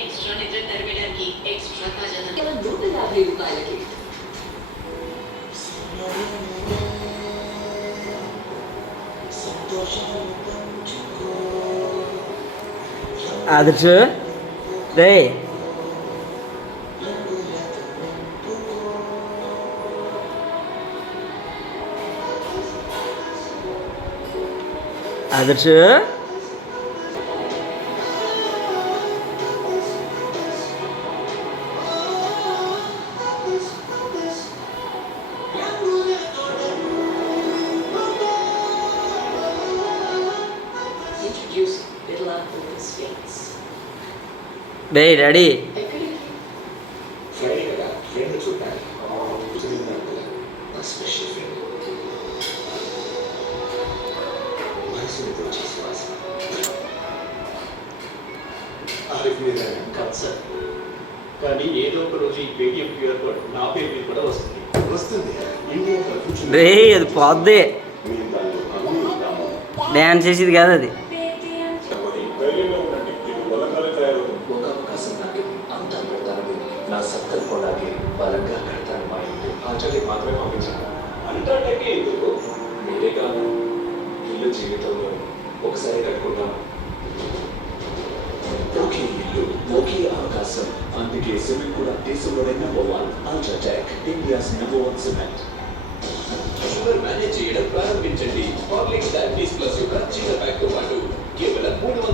extra terminal key extra kajanan. केवल दो bill आपले उपाय लगे അതിട്ട് ദേ അതിട്ട് కాదు సార్ కానీ ఏదో ఒక రోజు ఈ పేటిఎం క్యూఆర్ కోడ్ నా పేరు మీద కూడా వస్తుంది. వస్తుంది. ఇండియా ఫ్యూచర్ రే అది పోద్ది. డ్యాన్స్ చేసేది కాదు అది. నా నా సంకల్పంలాగే బలంగా కడతాను మా ఇంటి ఆచలి మాత్రమే పంపించాను అంతా ఎందుకు? మీరే కాదు ఇల్లు జీవితంలో ఒకసారి కట్టుకుంటాను ఒకే ఇల్లు ఒకే అవకాశం. అందుకే సిమెంట్ కూడా దేశంలోనే number one UltraTech India's number one cement sugar manage చేయడం ప్రారంభించండి. హార్లిక్స్